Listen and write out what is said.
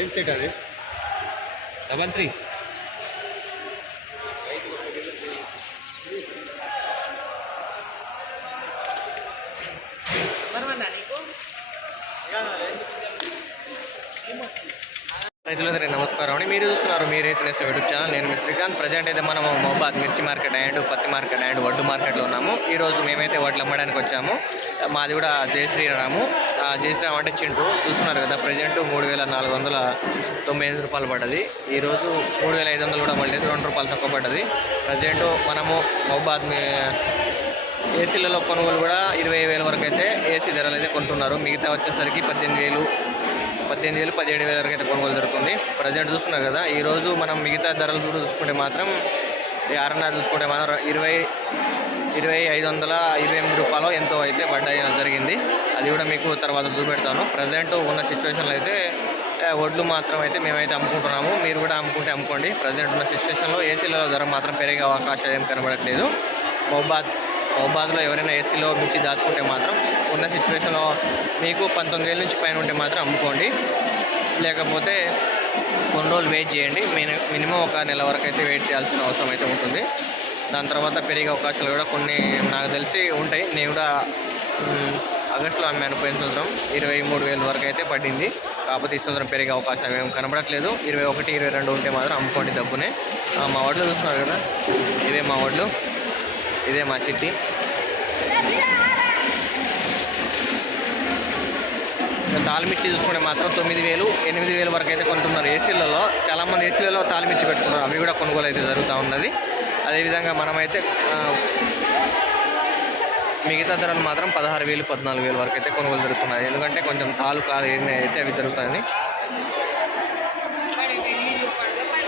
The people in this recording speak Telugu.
ఏం సెట్ అది డబల్ త్రీ రైతులందరికీ నమస్కారం అండి. మీరు చూస్తున్నారు మీ రైతు నేస్తే యూట్యూబ్ ఛానల్. నేను మీ శ్రీకాంత్. ప్రజెంట్ అయితే మనం మొబాద్ మిర్చి మార్కెట్ అండ్ పత్తి మార్కెట్ అండ్ వడ్డు మార్కెట్లో ఉన్నాము. ఈరోజు మేమైతే వడ్లు అమ్మడానికి వచ్చాము. మాది కూడా జయశ్రీరాము జయశ్రీరామ్ ఆ శ్రీరామ్ అంటే చింటూ. చూస్తున్నారు కదా ప్రజెంట్ మూడు వేల నాలుగు వందల తొంభై ఐదు రూపాయలు పడ్డది. ఈరోజు మూడు వేల ఐదు వందలు కూడా పడలేదు రెండు రూపాయలు తక్కువ పడ్డది. ప్రజెంట్ మనము మొబాద్ ఏసీలలో కొనుగోలు కూడా ఇరవై వేల వరకు అయితే ఏసీ ధరలు అయితే కొంటున్నారు. మిగతా వచ్చేసరికి పద్దెనిమిది వేలు పద్దెనిమిది వేలు పదిహేడు వేల వరకు అయితే కొనుగోలు జరుగుతుంది. ప్రజెంట్ చూస్తున్నారు కదా ఈరోజు మనం మిగతా ధరలు చూసుకుంటే మాత్రం ఈ ఆర్ఎన్ఆర్ చూసుకుంటే మాత్రం ఇరవై ఇరవై ఐదు వందల ఇరవై ఎనిమిది రూపాయలు ఎంతో అయితే పడ్డాయి జరిగింది. అది కూడా మీకు తర్వాత చూపెడతాను. ప్రజెంట్ ఉన్న సిచ్యువేషన్లో అయితే వడ్లు మాత్రం అయితే మేమైతే అమ్ముకుంటున్నాము. మీరు కూడా అమ్ముకుంటే అమ్ముకోండి. ప్రజెంట్ ఉన్న సిచ్యువేషన్లో ఏసీలలో ధర మాత్రం పెరిగే అవకాశాలు ఏం కనబడట్లేదు. మహబాద్ మహబాద్లో ఎవరైనా ఏసీలో మిర్చి దాచుకుంటే మాత్రం ఉన్న సిచ్యువేషన్లో మీకు పంతొమ్మిది వేల నుంచి పైన ఉంటే మాత్రం అమ్ముకోండి. లేకపోతే కొన్ని రోజులు వెయిట్ చేయండి. మిని మినిమం ఒక నెల వరకు అయితే వెయిట్ చేయాల్సిన అవసరం అయితే ఉంటుంది. దాని తర్వాత పెరిగే అవకాశాలు కూడా కొన్ని నాకు తెలిసి ఉంటాయి. నేను కూడా ఆగస్టులో అమ్మాను పోయిన సంవత్సరం ఇరవై మూడు వేల వరకు అయితే పడింది. కాకపోతే ఈ సంవత్సరం పెరిగే అవకాశం ఏం కనబడట్లేదు. ఇరవై ఒకటి ఇరవై రెండు ఉంటే మాత్రం అమ్ముకోండి డబ్బునే. మా వడ్లు చూస్తున్నారు కదా. ఇదే మా వడ్లు. ఇదే మా చిట్టి. తాలిమిర్చి చూసుకుంటే మాత్రం తొమ్మిది వేలు ఎనిమిది వేలు వరకు అయితే కొంటున్నారు ఏసీలలో. చాలామంది ఏసీలలో తాలిమిర్చి పెట్టుకున్నారు అవి కూడా కొనుగోలు అయితే జరుగుతూ ఉన్నది. అదేవిధంగా మనమైతే మిగతా ధరలు మాత్రం పదహారు వేలు పద్నాలుగు వేలు వరకు అయితే కొనుగోలు జరుగుతున్నాయి. ఎందుకంటే కొంచెం తాలు కాలు అయితే అవి జరుగుతాయి